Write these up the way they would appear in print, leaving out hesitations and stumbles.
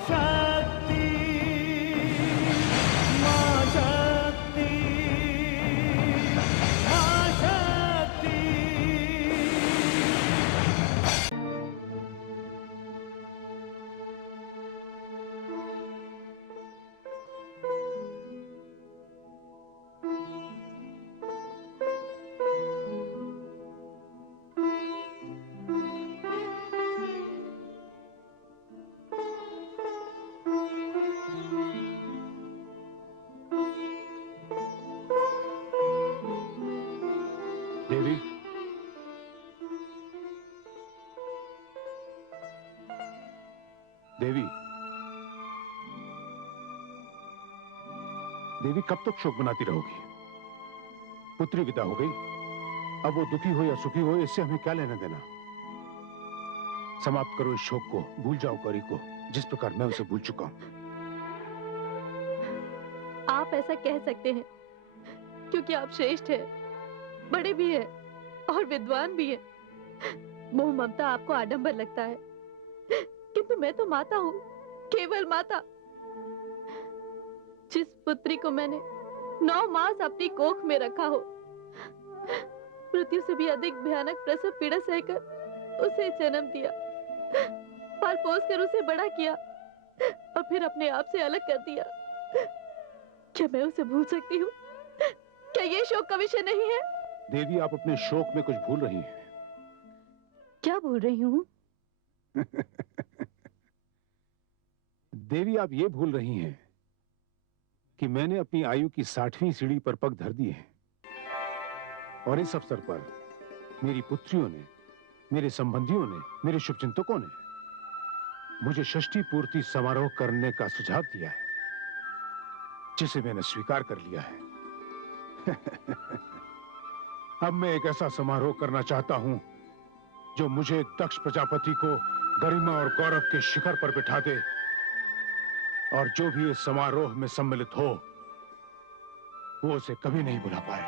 शक्ति, मां शक्ति, मां शक्ति। देवी, देवी, देवी कब तक शोक मनाती रहोगी? पुत्री विदा हो गई, अब वो दुखी हो या सुखी हो इससे हमें क्या लेना देना। समाप्त करो इस शोक को, भूल जाओ गौरी को जिस प्रकार मैं उसे भूल चुका हूं। आप ऐसा कह सकते हैं क्योंकि आप श्रेष्ठ हैं, बड़े भी हैं और विद्वान भी हैं। मोह ममता आपको आडंबर लगता है, किंतु मैं तो माता हूँ, केवल माता। जिस पुत्री को मैंने 9 मास अपनी कोख में रखा हो, मृत्यु से भी अधिक भयानक प्रसव पीड़ा सहकर उसे जन्म दिया, पाल पोस कर उसे बड़ा किया और फिर अपने आप से अलग कर दिया। क्या मैं उसे भूल सकती हूँ? क्या ये शोक का विषय नहीं है? देवी, आप अपने शोक में कुछ भूल रही हैं। क्या भूल रही हूँ? देवी, आप ये भूल रही हैं कि मैंने अपनी आयु की 60वीं सीढ़ी पर पग धर दी है और इस अवसर पर मेरी पुत्रियों ने, मेरे संबंधियों ने, मेरे शुभचिंतकों ने मुझे षष्ठी पूर्ति समारोह करने का सुझाव दिया है, जिसे मैंने स्वीकार कर लिया है। अब मैं एक ऐसा समारोह करना चाहता हूं जो मुझे दक्ष प्रजापति को गरिमा और गौरव के शिखर पर बिठा दे, और जो भी इस समारोह में सम्मिलित हो वो उसे कभी नहीं भुला पाए।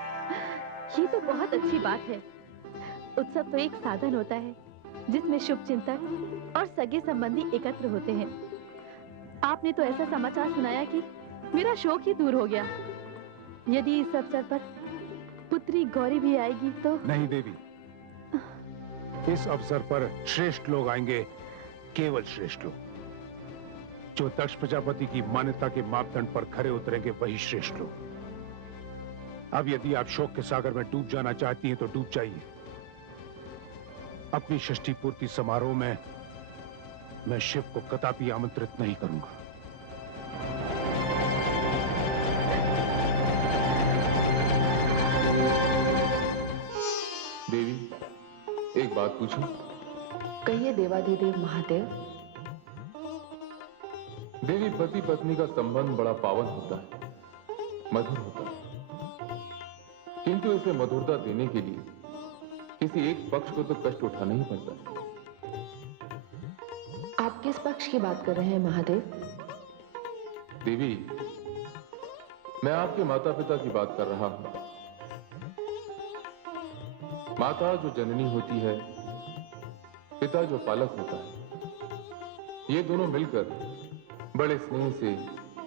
ये तो बहुत अच्छी बात है। उत्सव तो एक साधन होता है जिसमें शुभ चिंतक और सगे संबंधी एकत्र होते हैं। आपने तो ऐसा समाचार सुनाया कि मेरा शोक ही दूर हो गया। यदि इस अवसर पर पुत्री गौरी भी आएगी तो? नहीं देवी, इस अवसर पर श्रेष्ठ लोग आएंगे, केवल श्रेष्ठ लोग। जो दक्ष प्रजापति की मान्यता के मापदंड पर खरे उतरेंगे वही श्रेष्ठ लोग। अब यदि आप शोक के सागर में डूब जाना चाहती हैं तो डूब जाइए। अपनी षष्ठी पूर्ति समारोह में मैं शिव को कदापि आमंत्रित नहीं करूंगा। देवी, एक बात पूछूं? कहिए देवाधिदेव महादेव। देवी, पति पत्नी का संबंध बड़ा पावन होता है, मधुर होता है, किंतु इसे मधुरता देने के लिए किसी एक पक्ष को तो कष्ट उठाना ही पड़ता है। आप किस पक्ष की बात कर रहे हैं महादेव? देवी, मैं आपके माता पिता की बात कर रहा हूं। माता जो जननी होती है, पिता जो पालक होता है, ये दोनों मिलकर बड़े स्नेह से,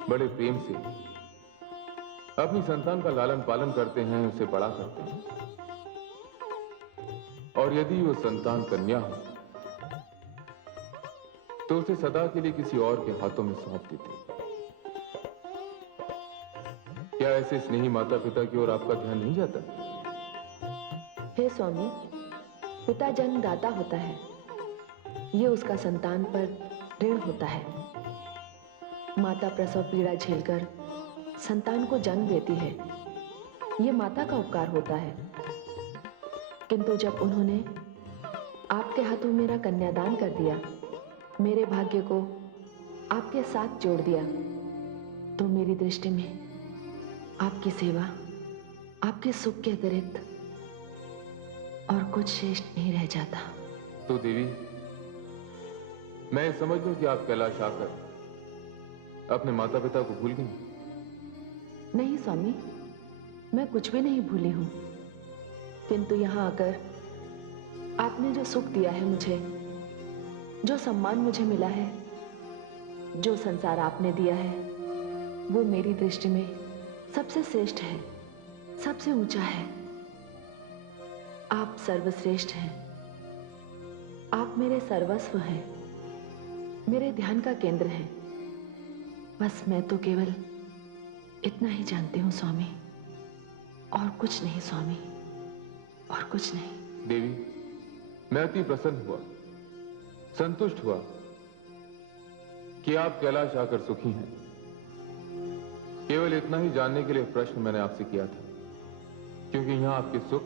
बड़े प्रेम से अपनी संतान का लालन पालन करते हैं, उसे बड़ा करते हैं। और यदि वो संतान कन्या हो तो उसे सदा के लिए किसी और के हाथों में सौंप देते हैं। क्या ऐसे स्नेही माता पिता की ओर आपका ध्यान नहीं जाता? हे स्वामी, पिता जन्मदाता होता है, ये उसका संतान पर ऋण होता है। माता प्रसव पीड़ा झेलकर संतान को जन्म देती है, ये माता का उपकार होता है। किंतु जब उन्होंने आपके हाथों मेरा कन्यादान कर दिया, मेरे भाग्य को आपके साथ जोड़ दिया, तो मेरी दृष्टि में आपकी सेवा, आपके सुख के अतिरिक्त और कुछ श्रेष्ठ नहीं रह जाता। तो देवी, मैं समझ लूं कि आप कैलाश आकर अपने माता पिता को भूल गई? नहीं स्वामी, मैं कुछ भी नहीं भूली हूं, किंतु यहां आकर आपने जो सुख दिया है मुझे, जो सम्मान मुझे मिला है, जो संसार आपने दिया है वो मेरी दृष्टि में सबसे श्रेष्ठ है, सबसे ऊंचा है। आप सर्वश्रेष्ठ हैं। आप मेरे सर्वस्व हैं, मेरे ध्यान का केंद्र हैं। बस मैं तो केवल इतना ही जानती हूं स्वामी, और कुछ नहीं स्वामी, और कुछ नहीं। देवी, मैं अति प्रसन्न हुआ, संतुष्ट हुआ कि आप कैलाश आकर सुखी हैं। केवल इतना ही जानने के लिए प्रश्न मैंने आपसे किया था, क्योंकि यहां आपके सुख,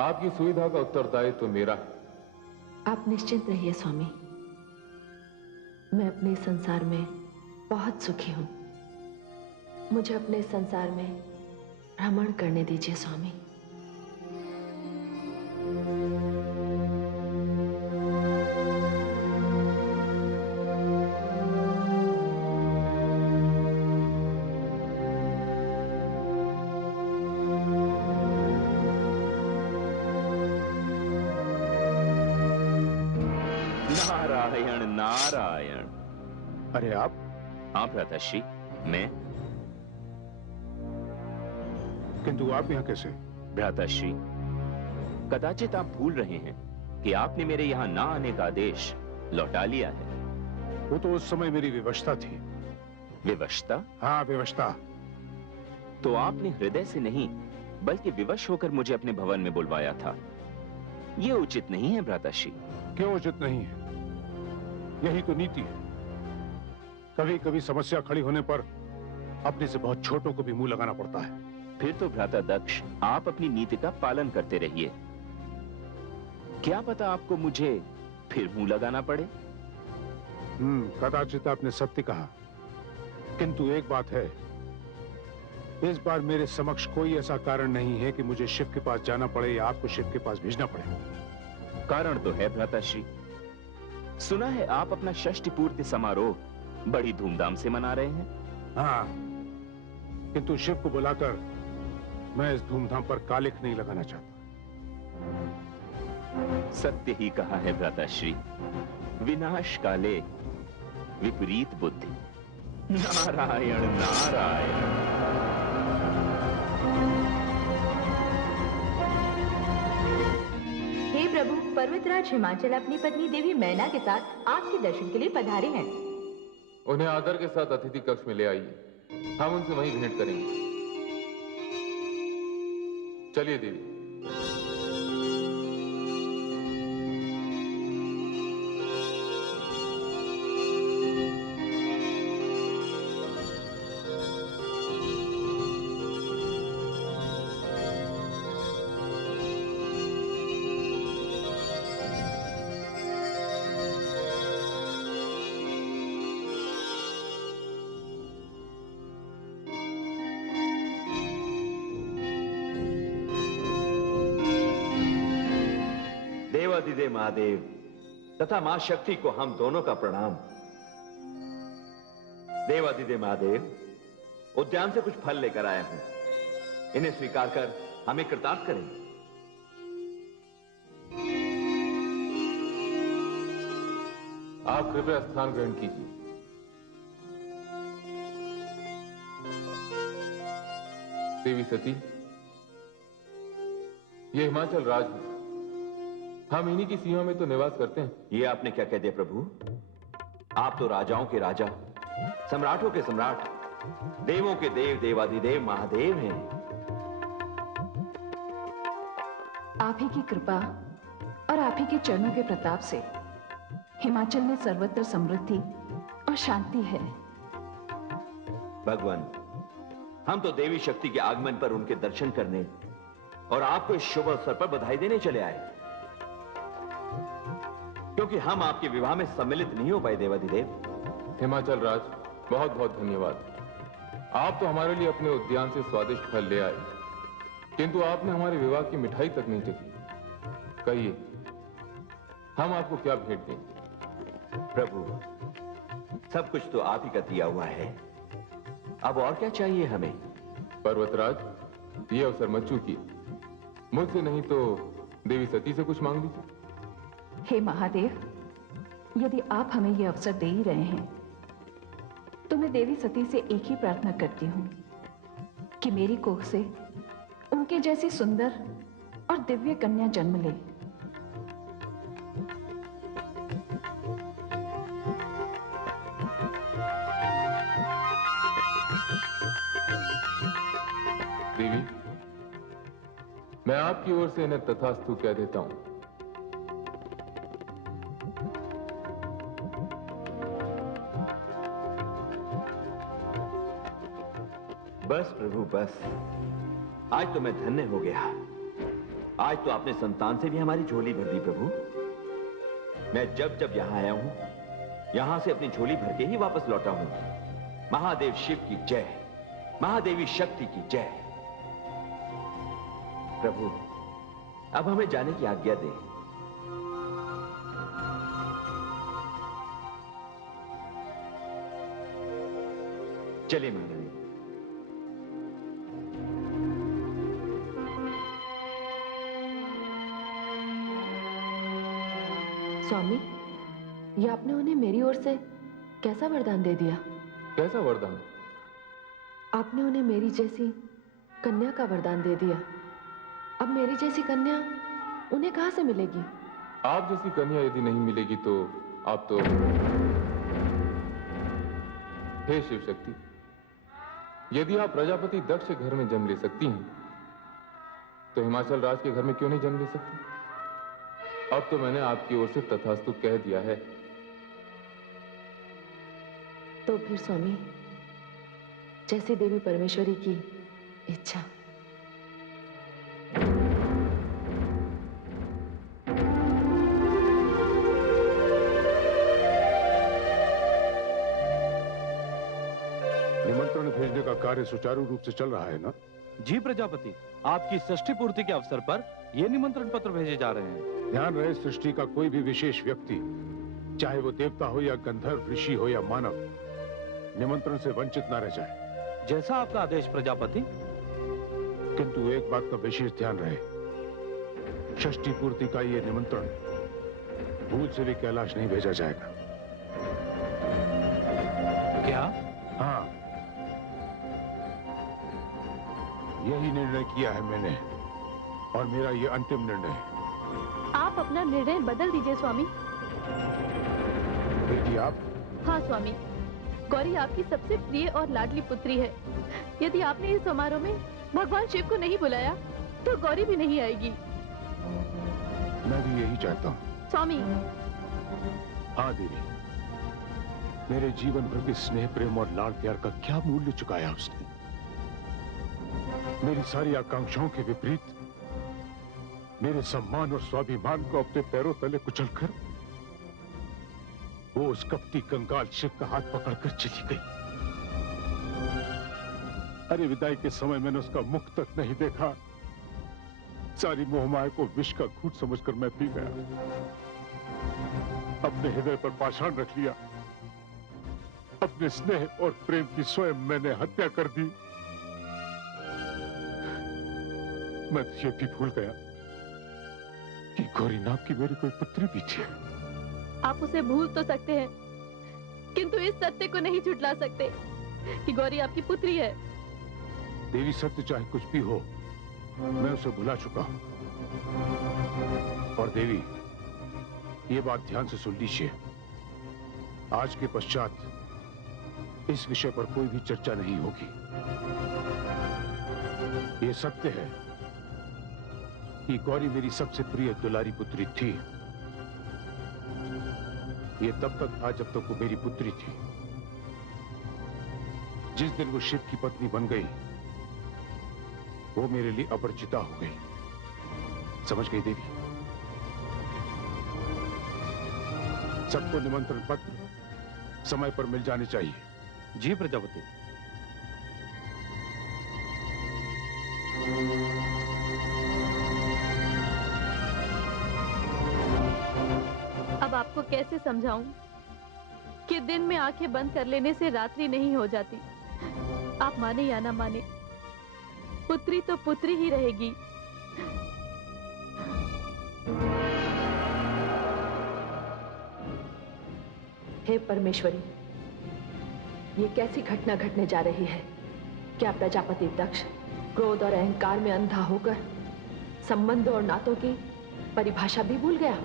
आपकी सुविधा का उत्तरदायित्व तो मेरा है। आप निश्चिंत रहिए स्वामी, मैं अपने संसार में बहुत सुखी हूं। मुझे अपने संसार में भ्रमण करने दीजिए स्वामी। नारायण नारायण। अरे आप? हाँ भ्राताश्री, मैं। किंतु आप यहाँ कैसे? भ्राताश्री, कदाचित आप भूल रहे हैं कि आपने मेरे यहाँ ना आने का आदेश लौटा लिया है। वो तो उस समय मेरी विवशता थी। विवशता? हाँ, विवशता। तो आपने हृदय से नहीं बल्कि विवश होकर मुझे अपने भवन में बुलवाया था। ये उचित नहीं है भ्राताश्री। क्यों उचित नहीं है? यही तो नीति है। कभी कभी समस्या खड़ी होने पर अपने से बहुत छोटों को भी मुंह लगाना पड़ता है। फिर तो भ्राता दक्ष, आप अपनी नीति का पालन करते रहिए। क्या पता आपको मुझे फिर मुंह लगाना पड़े। कदाचित आपने सत्य कहा, किंतु एक बात है, इस बार मेरे समक्ष कोई ऐसा कारण नहीं है कि मुझे शिव के पास जाना पड़े या आपको शिव के पास भेजना पड़े। कारण तो है भ्राताश्री। सुना है आप अपना षष्ठी पूर्ति समारोह बड़ी धूमधाम से मना रहे हैं। हाँ, किंतु शिव को बुलाकर मैं इस धूमधाम पर कालिख नहीं लगाना चाहता। सत्य ही कहा है भ्राताश्री, विनाश काले विपरीत बुद्धि। नारायण नारायण। हे प्रभु, पर्वतराज हिमाचल अपनी पत्नी देवी मैना के साथ आपके दर्शन के लिए पधारे हैं। उन्हें आदर के साथ अतिथि कक्ष में ले आइए, हम उनसे वहीं भेंट करेंगे। चलिए देवी। देवाधिदेव महादेव तथा मां शक्ति को हम दोनों का प्रणाम। देवाधिदेव महादेव, उद्यान से कुछ फल लेकर आया हूं, इन्हें स्वीकार कर हमें कृतार्थ करें। आप कृपया स्थान ग्रहण कीजिए। देवी सती, ये हिमाचल राज है। हम इन्हीं की सीमा में तो निवास करते हैं। ये आपने क्या कह दिया प्रभु? आप तो राजाओं के राजा, सम्राटों के सम्राट, देवों के देव, देवाधिदेव महादेव हैं। आप ही की कृपा और आप ही के चरणों के प्रताप से हिमाचल में सर्वत्र समृद्धि और शांति है। भगवान, हम तो देवी शक्ति के आगमन पर उनके दर्शन करने और आपको इस शुभ अवसर पर बधाई देने चले आए, क्योंकि हम आपके विवाह में सम्मिलित नहीं हो पाए। देवाधिदेव हिमाचल राज, बहुत बहुत धन्यवाद। आप तो हमारे लिए अपने उद्यान से स्वादिष्ट फल ले आए, किंतु आपने हमारे विवाह की मिठाई तक नहीं चखी। कहिए, हम आपको क्या भेंट दें? प्रभु, सब कुछ तो आप ही का दिया हुआ है, अब और क्या चाहिए हमें? पर्वतराज, ये अवसर मत चूकिए। मुझसे नहीं तो देवी सती से कुछ मांग लीजिए। हे महादेव, यदि आप हमें ये अवसर दे ही रहे हैं तो मैं देवी सती से एक ही प्रार्थना करती हूं कि मेरी कोख से उनके जैसी सुंदर और दिव्य कन्या जन्म ले। देवी, मैं आपकी ओर से इन्हें तथास्तु कह देता हूं। बस प्रभु बस, आज तो मैं धन्य हो गया। आज तो आपने संतान से भी हमारी झोली भर दी प्रभु। मैं जब जब यहां आया हूं, यहां से अपनी झोली भर के ही वापस लौटा हूं। महादेव शिव की जय, महादेवी शक्ति की जय। प्रभु, अब हमें जाने की आज्ञा दे। चलिए महारानी। स्वामी, ये आपने उन्हें मेरी ओर से कैसा वरदान दे दिया? कैसा वरदान? आपने उन्हें मेरी जैसी कन्या का वरदान दे दिया। अब मेरी जैसी कन्या उन्हें कहां से मिलेगी? आप जैसी कन्या यदि नहीं मिलेगी तो आप तो, हे शिव शक्ति, यदि आप प्रजापति दक्ष के घर में जन्म ले सकती हैं तो हिमाचल राज के घर में क्यों नहीं जन्म ले सकती? अब तो मैंने आपकी ओर से तथास्तु कह दिया है। तो फिर स्वामी, जैसी देवी परमेश्वरी की इच्छा। निमंत्रण भेजने का कार्य सुचारू रूप से चल रहा है ना? जी प्रजापति, आपकी षष्ठी पूर्ति के अवसर पर ये निमंत्रण पत्र भेजे जा रहे हैं। ध्यान रहे, सृष्टि का कोई भी विशेष व्यक्ति, चाहे वो देवता हो या गंधर्व, ऋषि हो या मानव, निमंत्रण से वंचित ना रह जाए। जैसा आपका आदेश प्रजापति। किंतु एक बात का विशेष ध्यान रहे, षष्ठी पूर्ति का ये निमंत्रण भूल से भी कैलाश नहीं भेजा जाएगा। क्या? हाँ, यही निर्णय किया है मैंने, और मेरा ये अंतिम निर्णय है। आप अपना निर्णय बदल दीजिए स्वामी। बेटी आप? हाँ स्वामी, गौरी आपकी सबसे प्रिय और लाडली पुत्री है। यदि आपने इस समारोह में भगवान शिव को नहीं बुलाया तो गौरी भी नहीं आएगी। मैं भी यही चाहता हूँ स्वामी। हाँ देवी, मेरे जीवन भर के स्नेह, प्रेम और लाड प्यार का क्या मूल्य चुकाया उसने? मेरी सारी आकांक्षाओं के विपरीत मेरे सम्मान और स्वाभिमान को अपने पैरों तले कुचलकर वो उस कपटी कंगाल शिव का हाथ पकड़कर चली गई। अरे विदाई के समय मैंने उसका मुख तक नहीं देखा। सारी मोहमाया को विष का घूंट समझकर मैं पी गया। अपने हृदय पर पाषाण रख लिया। अपने स्नेह और प्रेम की स्वयं मैंने हत्या कर दी। मैं ये भी भूल गया कि गौरी नाम की मेरी कोई पुत्री भी थी। आप उसे भूल तो सकते हैं, किंतु इस सत्य को नहीं झुठला सकते कि गौरी आपकी पुत्री है। देवी, सत्य चाहे कुछ भी हो, मैं उसे भुला चुका हूं। और देवी, ये बात ध्यान से सुन लीजिए, आज के पश्चात इस विषय पर कोई भी चर्चा नहीं होगी। ये सत्य है कि गौरी मेरी सबसे प्रिय दुलारी पुत्री थी। ये तब तक था जब तक वो मेरी पुत्री थी। जिस दिन वो शिव की पत्नी बन गई, वो मेरे लिए अपरिचिता हो गई। समझ गई देवी? सबको निमंत्रण पत्र समय पर मिल जाने चाहिए। जी प्रजापति। अब आपको कैसे समझाऊं कि दिन में आंखें बंद कर लेने से रात्रि नहीं हो जाती। आप माने या ना माने, पुत्री तो पुत्री ही रहेगी। हे परमेश्वरी, ये कैसी घटना घटने जा रही है? क्या प्रजापति दक्ष क्रोध और अहंकार में अंधा होकर संबंधों और नातों की परिभाषा भी भूल गया?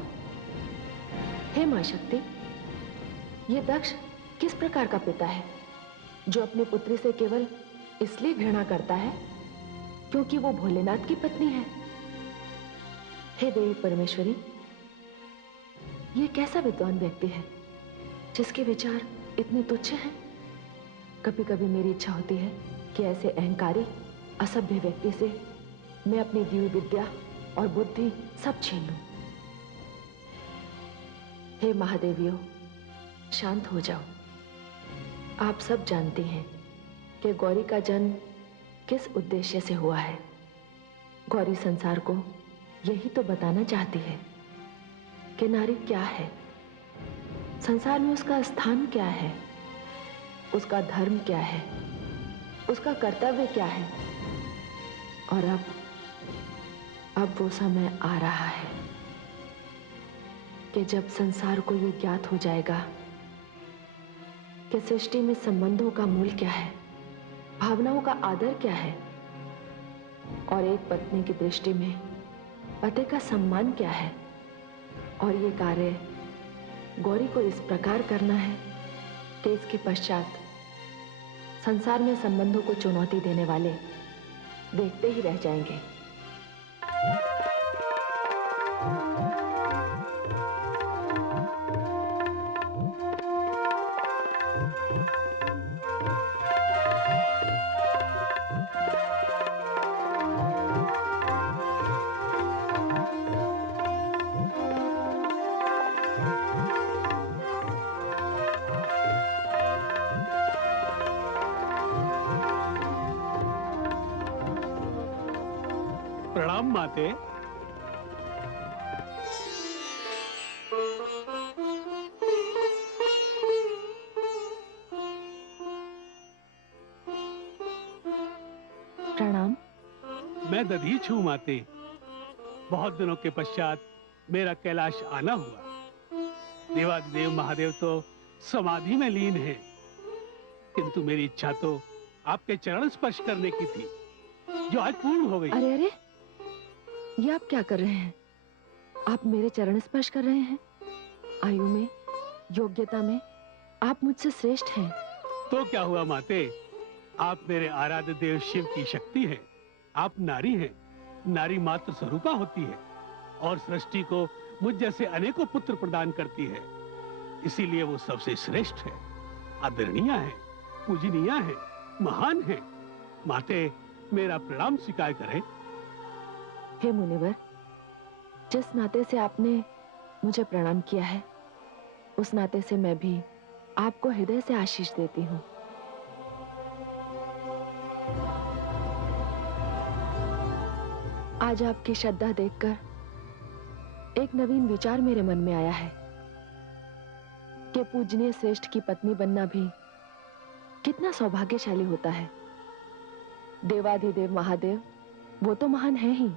हे मां शक्ति, ये दक्ष किस प्रकार का पिता है जो अपनी पुत्री से केवल इसलिए घृणा करता है क्योंकि वो भोलेनाथ की पत्नी है? हे देवी परमेश्वरी, ये कैसा विद्वान व्यक्ति है जिसके विचार इतने तुच्छ हैं? कभी कभी मेरी इच्छा होती है कि ऐसे अहंकारी असभ्य व्यक्ति से मैं अपनी दी हुई विद्या और बुद्धि सब छीन लूं। हे महादेवियों, शांत हो जाओ। आप सब जानती हैं कि गौरी का जन्म किस उद्देश्य से हुआ है। गौरी संसार को यही तो बताना चाहती है कि नारी क्या है, संसार में उसका स्थान क्या है, उसका धर्म क्या है, उसका कर्तव्य क्या है। और अब वो समय आ रहा है कि जब संसार को ये ज्ञात हो जाएगा कि सृष्टि में संबंधों का मूल क्या है, भावनाओं का आदर क्या है, और एक पत्नी की दृष्टि में पति का सम्मान क्या है। और ये कार्य गौरी को इस प्रकार करना है कि इसके पश्चात संसार में संबंधों को चुनौती देने वाले देखते ही रह जाएंगे। प्रणाम माते। प्रणाम। मैं दधीच हूँ माते। बहुत दिनों के पश्चात मेरा कैलाश आना हुआ। देवादिदेव महादेव तो समाधि में लीन हैं, किंतु मेरी इच्छा तो आपके चरण स्पर्श करने की थी, जो आज पूर्ण हो गई। अरे अरे, ये आप क्या कर रहे हैं? आप मेरे चरण स्पर्श कर रहे हैं? आयु में, योग्यता में आप मुझसे श्रेष्ठ हैं। तो क्या हुआ माते, आप मेरे आराध्य देव शिव की शक्ति हैं। आप नारी हैं, नारी मात्र स्वरूपा होती है और सृष्टि को मुझ जैसे अनेकों पुत्र प्रदान करती है। इसीलिए वो सबसे श्रेष्ठ है, आदरणीय है, पूजनीय है, महान है। माते, मेरा प्रणाम स्वीकार करें। हे मुनिवर, जिस नाते से आपने मुझे प्रणाम किया है, उस नाते से मैं भी आपको हृदय से आशीष देती हूँ। आज आपकी श्रद्धा देखकर एक नवीन विचार मेरे मन में आया है कि पूजनीय श्रेष्ठ की पत्नी बनना भी कितना सौभाग्यशाली होता है। देवाधिदेव महादेव वो तो महान है ही,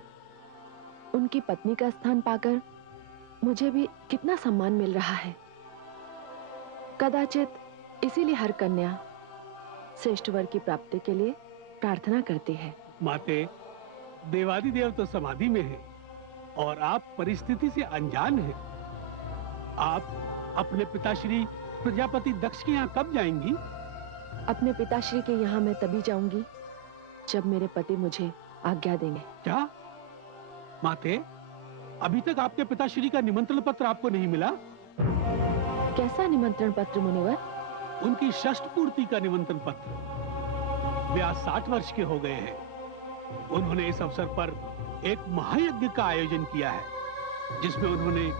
उनकी पत्नी का स्थान पाकर मुझे भी कितना सम्मान मिल रहा है। कदाचित इसीलिए हर कन्या श्रेष्ठ वर की प्राप्ति के लिए प्रार्थना करती है। माते, देवादिदेव तो समाधि में है और आप परिस्थिति से अनजान हैं। आप अपने पिताश्री प्रजापति दक्ष के यहाँ कब जाएंगी? अपने पिताश्री के यहाँ मैं तभी जाऊंगी जब मेरे पति मुझे आज्ञा देंगे। क्या माते, अभी तक आपके पिताश्री का निमंत्रण पत्र आपको नहीं मिला? कैसा निमंत्रण पत्र मुनिवर? उनकी षष्ठ पूर्ति का निमंत्रण पत्र। वे आज 60 वर्ष के हो गए हैं। उन्होंने इस अवसर पर एक महायज्ञ का आयोजन किया है, जिसमें उन्होंने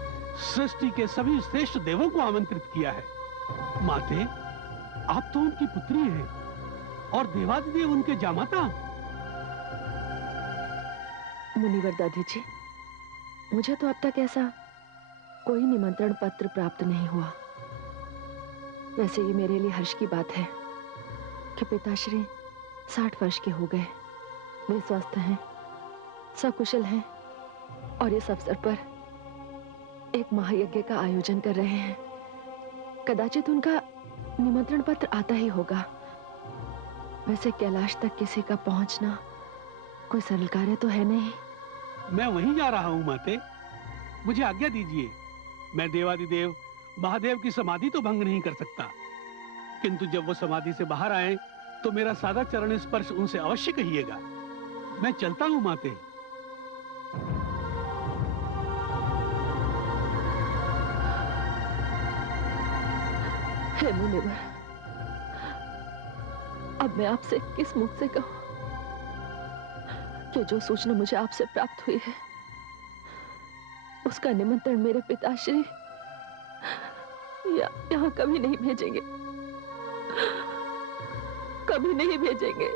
सृष्टि के सभी श्रेष्ठ देवों को आमंत्रित किया है। माते, आप तो उनकी पुत्री हैं और देवादिदेव उनके जामाता। मुनिवर दधीची, मुझे तो अब तक ऐसा कोई निमंत्रण पत्र प्राप्त नहीं हुआ। वैसे ये मेरे लिए हर्ष की बात है कि पिताश्री 60 वर्ष के हो गए, वे स्वस्थ हैं, सकुशल हैं और इस अवसर पर एक महायज्ञ का आयोजन कर रहे हैं। कदाचित उनका निमंत्रण पत्र आता ही होगा। वैसे कैलाश तक किसी का पहुंचना कोई सरल कार्य तो है नहीं। मैं वहीं जा रहा हूँ माते, मुझे आज्ञा दीजिए। मैं देवादिदेव महादेव की समाधि तो भंग नहीं कर सकता, किंतु जब वो समाधि से बाहर आए तो मेरा सादा चरण स्पर्श उनसे अवश्य कहिएगा। मैं चलता हूँ माते। हे मुनिवर, अब मैं आपसे किस मुख से कहूं कि जो सूचना मुझे आपसे प्राप्त हुई है उसका निमंत्रण मेरे पिताश्री यहाँ कभी नहीं भेजेंगे, कभी नहीं भेजेंगे।